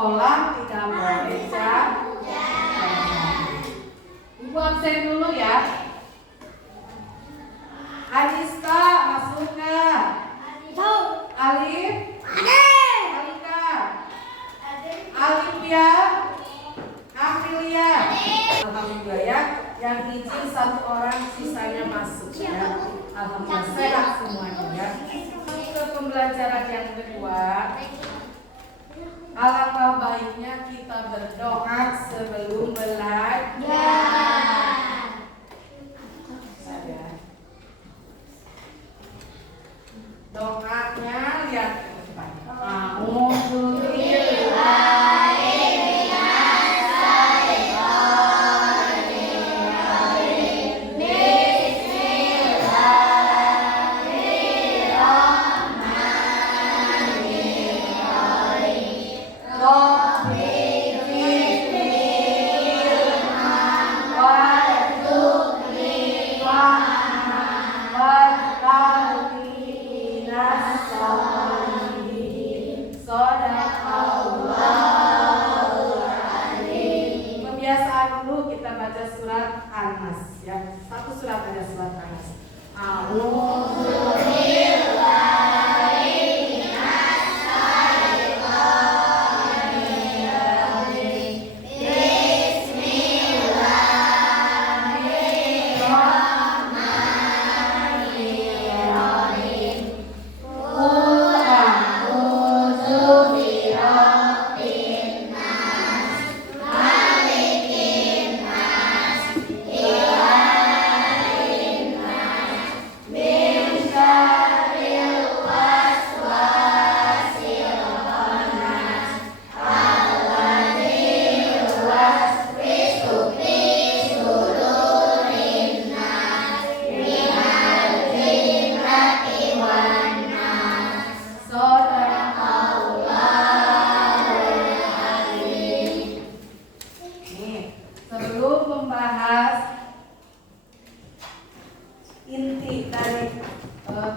sekolah tidak boleh jajan. Ibu absen dulu ya. Adiska masuk nggak? Alif? Alika? Alifia? Aprilia? Alhamdulillah ya. Yang izin satu orang, sisanya masuk ya. Alhamdulillah sehat semuanya ya. Ke pembelajaran yang kedua. Alangkah baiknya kita berdoa sebelum belajar. Doanya lihat ke depan. Kebiasaan dulu kita baca surat An-Nas ya. Satu surat ada surat An-Nas. Inti dari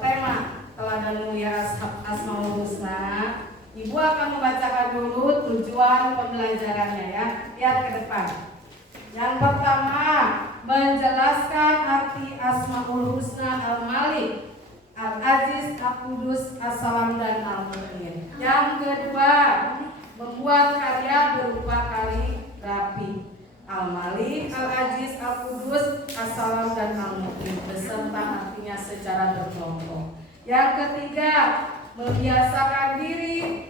tema teladan mulia Asmaul Husna, Ibu akan membacakan dulu tujuan pembelajarannya ya. Lihat ke depan. Yang pertama, menjelaskan arti Asmaul Husna Al-Malik, Al-Aziz, Al-Qudus, As-Salam, dan Al-Mu'min. Yang kedua, membuat karya berupa kaligrafi. Al-Malik, Al-Aziz, Al-Qudus, As-Salam, dan Al-Mu'min beserta artinya secara berkelompok. Yang ketiga, membiasakan diri,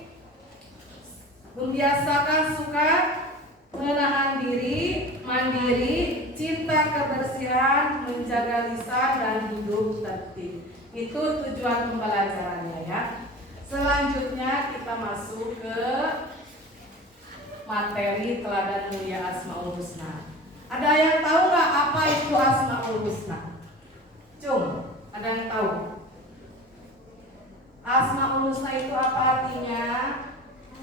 membiasakan suka menahan diri, mandiri, cinta kebersihan, menjaga lisan, dan hidup tertib. Itu tujuan pembelajarannya ya. Selanjutnya kita masuk ke materi teladan mulia Asmaul Husna. Ada yang tahu nggak apa itu Asmaul Husna? Cung, ada yang tahu? Asmaul Husna itu apa artinya?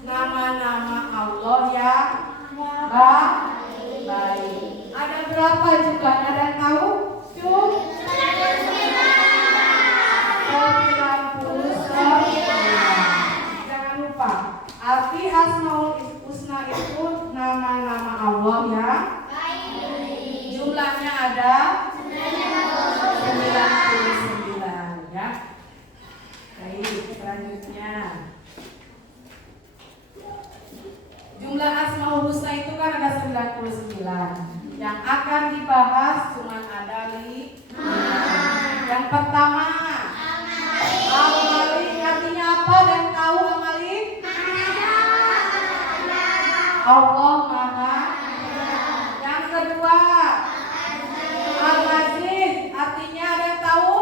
Nama-nama Allah yang baik. Ada berapa juga? Ada yang tahu? Cung? 99. Jangan lupa, arti Asmaul Husna itu nama-nama Allah ya. Jumlahnya ada 99 ya. Baik, selanjutnya. Jumlah Asmaul Husna itu kan ada 99. Yang akan dibahas cuma ada 5. Yang pertama, Al-Malik. Artinya apa? Dan tahu Al-Malik? Allah Maha. Yang kedua, Al-Aziz. Artinya ada yang tahu?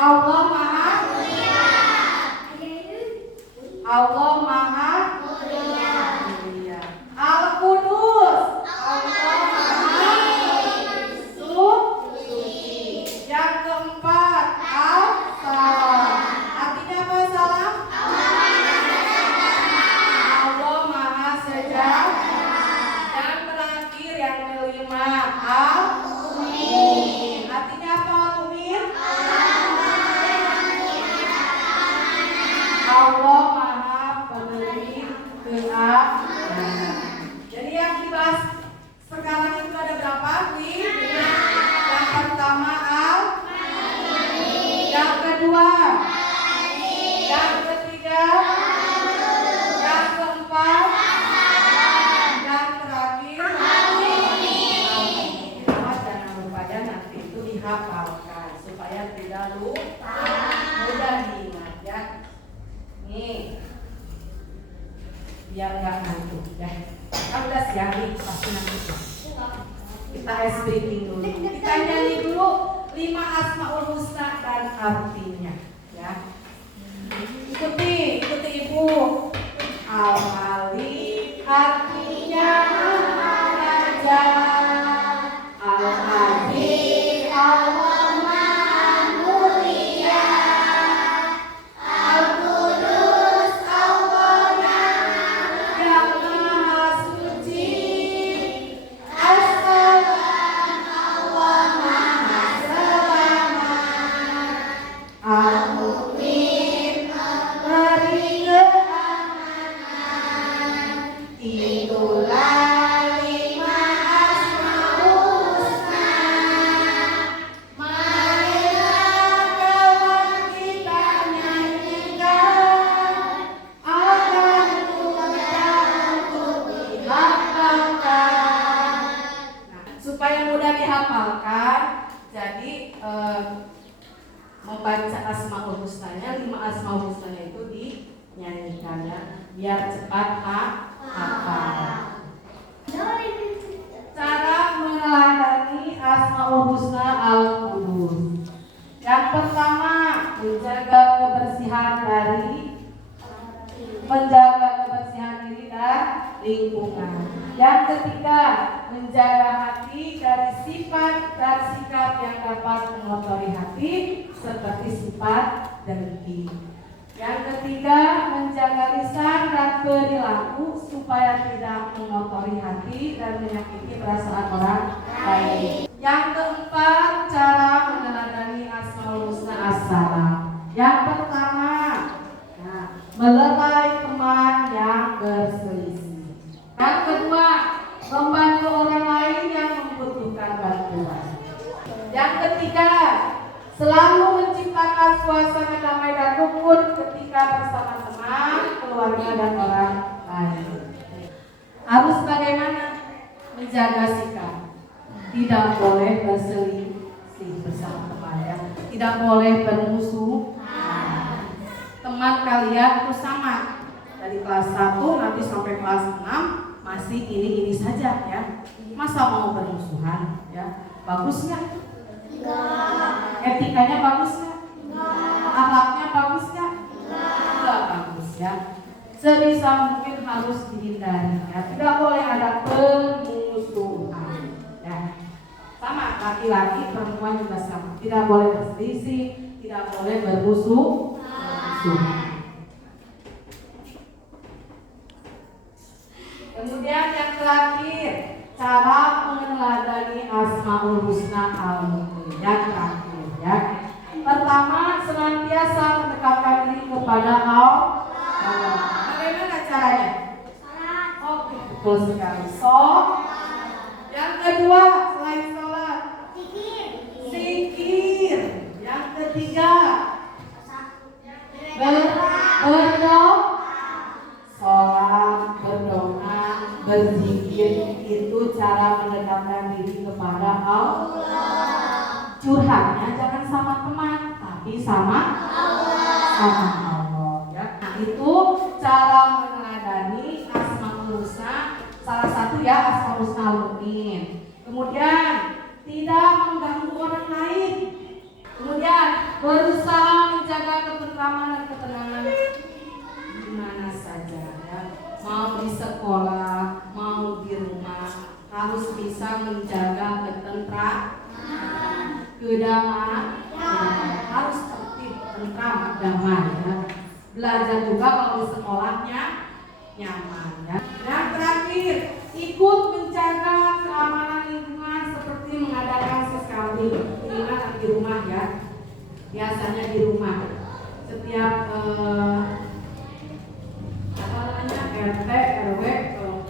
Allah Maha. Allah Maha mulia. Al-Qudus. Allah Maha suci. Yang keempat, As-Salam. Artinya apa salam? Allah Maha sejahtera. Dan terakhir yang kelima, Al-Mu'min. Artinya apa Al-Mu'min? Allah Maha Penerima biar nggak ngantuk ya. Kan udah siang nih, pasti ngantuk ya. Kita speaking dulu. Kita nyanyi dulu 5 Asmaul Husna dan artinya ya. Ikuti Ibu. Al-Malik artinya Raja, Al-Aziz Allah Maha Mulia, Al-Qudus Allah yang Maha Suci, As-Salam Allah Maha Selamat, Al-Mu'min beri keamanan. Itulah 5 Asmaul Husna. Marilah kawan kita nyanyikan agar mudah untuk dihafalkan. Supaya mudah dihafalkan, jadi membaca Asmaul Husnanya, 5 Asmaul Husnanya itu dinyanyikan ya, biar cepat hafal. Cara meneladani Asmaul Husna Al-Qudus. Yang pertama, menjaga kebersihan diri dan lingkungan. Yang ketiga, menjaga hati dari sifat dan sikap yang dapat mengotori hati seperti sifat dengki. Yang ketiga, menjaga lisan dan perilaku supaya tidak mengotori hati dan menyakiti perasaan orang lain. Yang keempat, cara meneladani Asmaul Husna As-Salam. Yang pertama, melerai teman yang berselisih. Yang kedua, membantu orang lain yang membutuhkan bantuan. Yang ketiga, selalu menciptakan suasana damai dan rukun ketika bersama teman, keluarga dan orang lain. Harus bagaimana? Menjaga sikap. Tidak boleh berselisih bersama teman ya. Tidak boleh bermusuh. Teman kalian itu sama. Dari kelas 1 nanti sampai kelas 6 masih ini saja ya. Masa mau bermusuhan ya? Bagus nggak? Etikanya bagus nggak? Akhlaknya bagus nggak? Nggak bagus ya. Sebisa mungkin harus dihindari ya. Tidak boleh ada permusuhan ya. Sama laki-laki, perempuan juga sama. Tidak boleh berselisih, tidak boleh bermusuh. Kemudian yang terakhir, cara meneladani Asmaul Husna Al-Mu'min. Yang terakhir ya. Pertama, senantiasa mendekatkan diri kepada Allah. Bagaimana caranya? Oke, betul sekali. Yang kedua, selain sholat, zikir. Yang ketiga, berdoa. Sholat, berdoa, berzikir, itu cara mendekatkan diri kepada Allah. Curhatnya jangan sama teman, tapi sama Allah ya. Nah, itu cara meneladani Asmaul Husna. Salah satu ya Asmaul Husna Al-Mu'min. Kemudian tidak mengganggu orang lain. Kemudian berusaha menjaga ketentraman dan ketenangan di mana saja ya. Mau di sekolah, mau di rumah, harus bisa menjaga ketentraman, kedamaian, harus tertib, tentram, damai ya. Belajar juga kalau di sekolahnya nyaman ya. Yang terakhir, ikut menjaga keamanan lingkungan seperti mengadakan seskamling. Ingat di rumah ya. Biasanya di rumah setiap RT, RW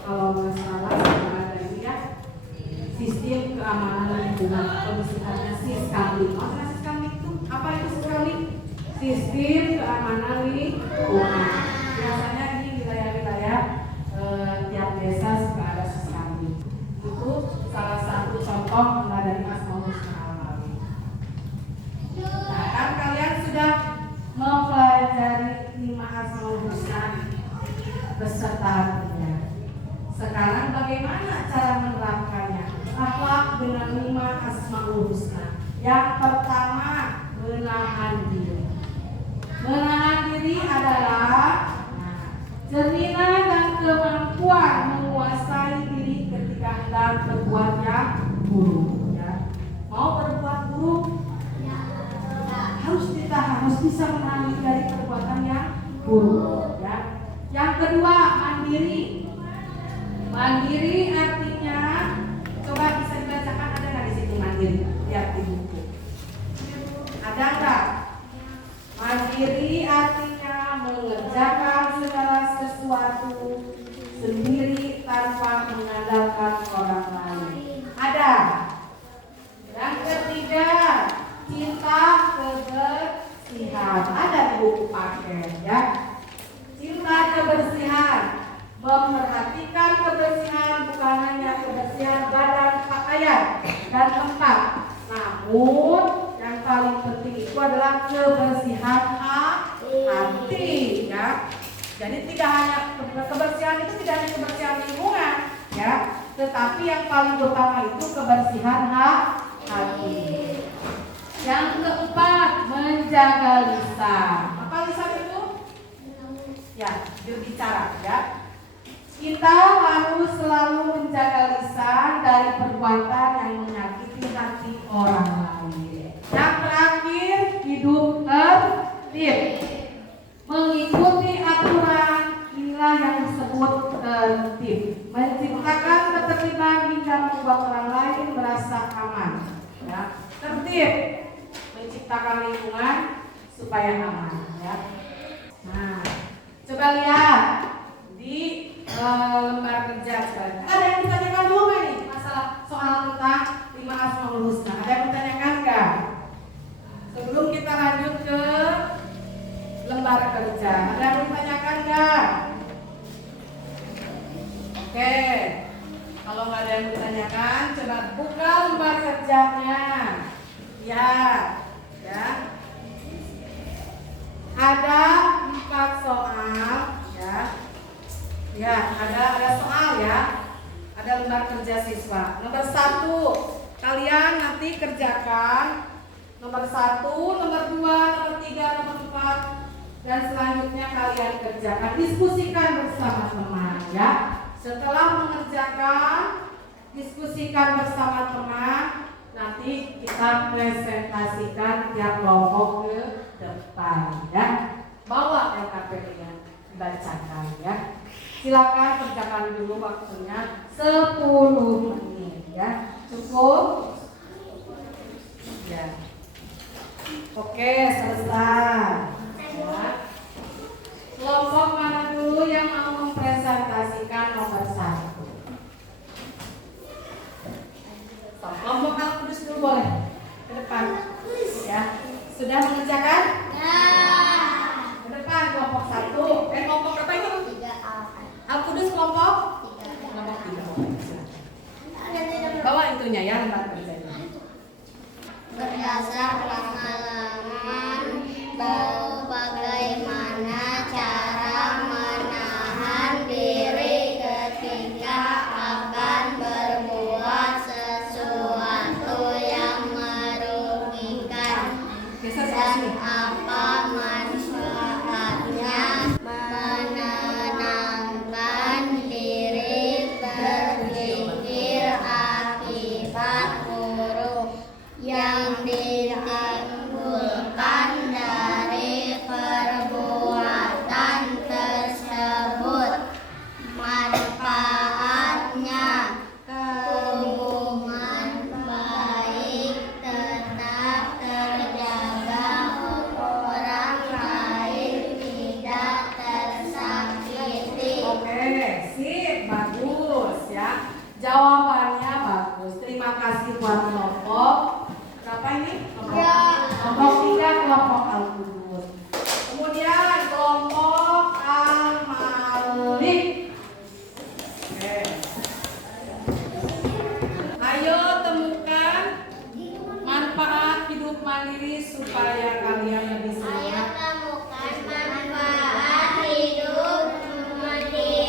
kalau nggak salah ada ini ya, sistem keamanan lingkungan atau sifatnya siskamling. Apa siskamling itu? Apa itu siskamling? Sistem keamanan lingkungan. Biasanya di wilayah-wilayah tiap desa suka ada siskamling. Itu salah satu contoh dari Asmaul Husna Al-Mu'min. Nah, kan kalian sudah mempelajari 5 Asmaul Husna. beserta artinya. Sekarang bagaimana cara menerapkannya? Akhlak dengan 5 Asmaul Husna. Yang pertama, menahan diri. Menahan diri adalah cerina dan kemampuan menguasai diri ketika hendak berbuat yang buruk. Ya. Mau berbuat buruk, harus ditahan, harus bisa menahan diri dari perbuatan yang buruk. Ya. Yang kedua, mandiri. Mandiri artinya, coba bisa dibacakan, ada nggak di situ mandiri? Lihat di buku. Ada nggak? Mandiri artinya mengerjakan segala sesuatu sendiri tanpa mengandalkan orang lain. Ada. Yang ketiga, cinta kebersihan. Ada di buku paket ya. Cinta kebersihan, memperhatikan kebersihan bukan hanya kebersihan badan, pakaian, dan tempat, namun yang paling penting itu adalah kebersihan hati, ya. Jadi tidak hanya kebersihan itu tidak hanya kebersihan lingkungan, ya, tetapi yang paling utama itu kebersihan hati. Yang keempat, menjaga lisan. Apa lisan itu? Ya, berbicara, ya. Kita harus selalu menjaga lisan dari perbuatan yang menyakiti hati orang lain. Yang terakhir, hidup tertib. Mengikuti aturan, inilah yang disebut tertib. Menciptakan ketertiban hingga membuat orang lain merasa aman. Ya. Tertib, menciptakan lingkungan supaya aman. Ya. Nah, coba lihat di lembar kerja. Ada yang ditanyakan dulu nggak nih masalah soal tentang 5 Asmaul Husna? Ada yang ditanyakan nggak? Sebelum kita lanjut ke lembar kerja, ada yang ditanyakan nggak? Oke, kalau nggak ada yang ditanyakan, coba buka lembar kerjanya. Lihat, ya. Ada 4 soal, ya. Ya, ada soal ya. Ada lembar kerja siswa. Nomor 1, kalian nanti kerjakan nomor 1, nomor 2, nomor 3, nomor 4, dan selanjutnya kalian kerjakan. Diskusikan bersama teman ya. Setelah mengerjakan, diskusikan bersama teman. Nanti kita presentasikan tiap kelompok ke depan ya. Bawa LKPD-nya, bacakan ya. Silakan kerjakan dulu, waktunya 10 menit ya. Cukup? Ya. Oke, selesai. Ya. Kelompok mana dulu yang mau mempresentasikan nomor 1? Kelompok Al-Qudus dulu boleh ke depan. Ya. Sudah mengerjakan? Ya. Ke depan kelompok 1. Kelompok berapa itu? Al-Qudus kelompok 3. Bawa itunya ya, lembar kerjanya. Berdasar pengalaman bagaimana cara menahan diri ketika akan berbuat sesuatu yang merugikan dan apa manfaatnya menenangkan diri berpikir akibat buruk yang ditimbulkan dari perbuatan tersebut. Manfaatnya, hubungan baik tetap terjaga, orang lain tidak tersakiti. Oke, sip, bagus ya. Jawabannya bagus. Terima kasih buat kelompok. Berapa ini? Kelompok 3, kelompok Al-Qudus. Kemudian kelompok Al-Malik. Oke. Ayo temukan manfaat hidup mandiri supaya kalian lebih semangat. Ayo temukan manfaat hidup mandiri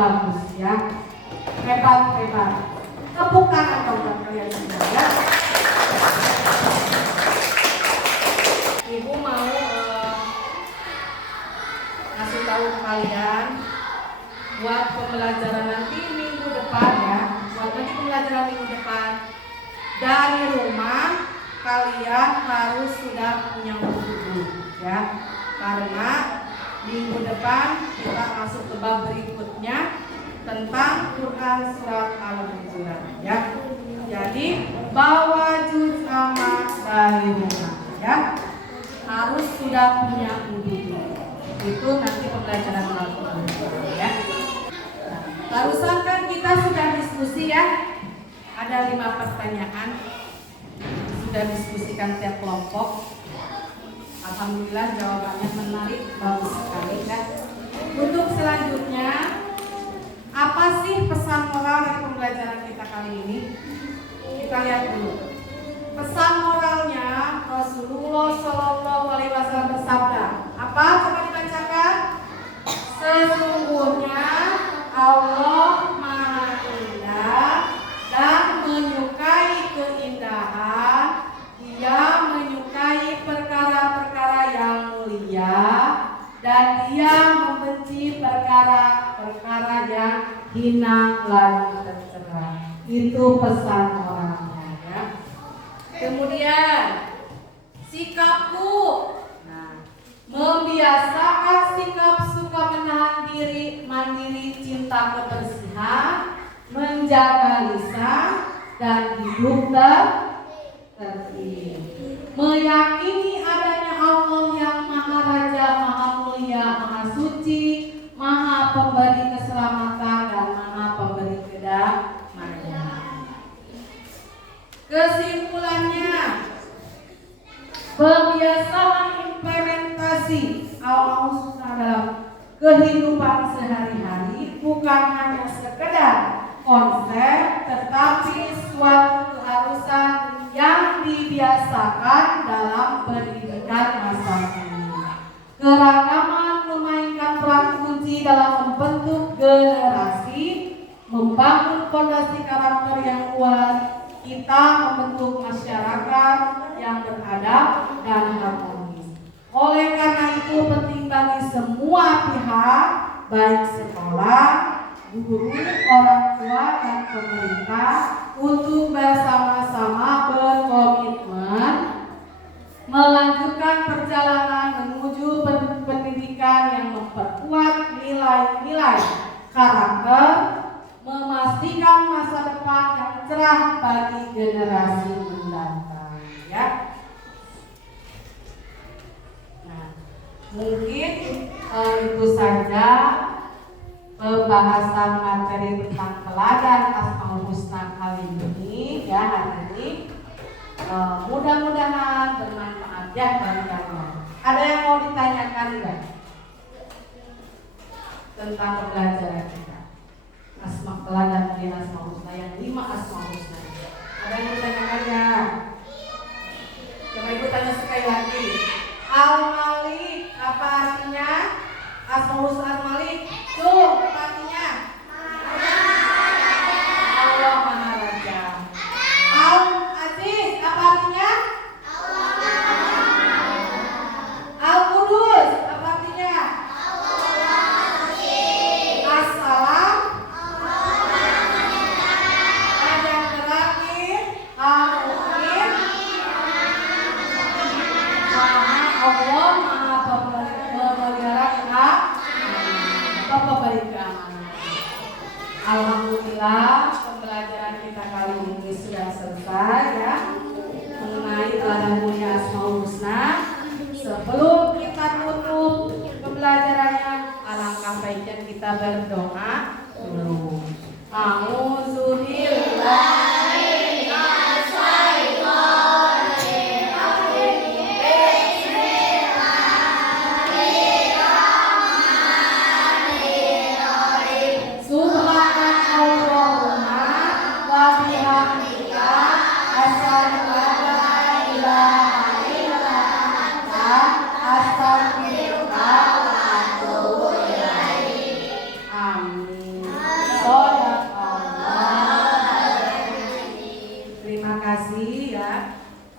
bagus ya. Hebat. Tepuk tangan buat kalian semua ya. Ibu mau ngasih tahu ke kalian buat pembelajaran nanti minggu depan ya. Buat nanti pembelajaran minggu depan, dari rumah kalian harus sudah punya buku ya. Karena minggu depan kita masuk ke bab berikutnya tentang Quran surat Al-Hujurat ya. Jadi bawa juz amma dari rumah ya. Harus sudah punya buku. Itu nanti pembelajaran Al-Quran ya. Barusan kan kita sudah diskusi ya. Ada 5 pertanyaan. Sudah diskusikan tiap kelompok. Alhamdulillah jawabannya menarik, bagus sekali ya. Untuk selanjutnya, apa sih pesan moral dari pembelajaran kita kali ini? Kita lihat dulu. Pesan moralnya Rasulullah Shallallahu Alaihi Wasallam bersabda. Apa? Coba dibacakan. Sesungguhnya Allah Maha Indah dan menyukai keindahan. Dia menyukai perkara-perkara yang mulia dan Dia membenci perkara-perkara yang hina lalu tercela. Itu pesan moralnya ya. Kemudian sikapku, membiasakan sikap suka menahan diri, mandiri, cinta kebersihan, menjaga lisan dan hidup tertib. Meyakini adanya Allah yang Maha Raja, Maha Mulia, Maha Suci, Maha Pemberi keselamatan dan Maha Pemberi kedamaian. Kesimpulannya, kebiasaan implementasi al-Ma'us dalam kehidupan sehari-hari bukan hanya sekedar konsep, tetapi suatu keharusan yang dibiasakan dalam pendidikan masa kini. Keragaman memainkan peran kunci dalam membentuk generasi, membangun fondasi karakter yang kuat. Kita membentuk masyarakat yang beradab dan harmonis. Oleh karena itu penting bagi semua pihak, baik sekolah, guru, orang tua, dan pemerintah untuk bersama-sama berkomitmen melanjutkan perjalanan menuju pendidikan yang memperkuat nilai-nilai karakter, memastikan masa depan yang cerah bagi generasi mendatang ya. Nah, mungkin itu saja pembahasan materi tentang teladan Asmaul Husna kali ini ya hari ini. Mudah-mudahan bermanfaat ya bagi kalian. Ada yang mau ditanyakan enggak tentang pembelajaran kita? Teladan mulia Asmaul Husna yang 5 Asmaul Husna. Ada yang mau ditanyakan ya? Coba ibu tanya sekali lagi. Al-Malik apa artinya? Asmaul Husna Al-Malik. Tuh, apa artinya? Allah Maha Raja. Al-Aziz, apa artinya? Al-Qudus, apa artinya? As-Salam. Dan yang terakhir, Al-Mu'min.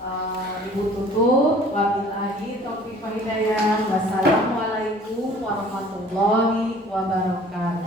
Ibu tutup, wabillahi taufiq wal hidayah. Wassalamualaikum warahmatullahi wabarakatuh.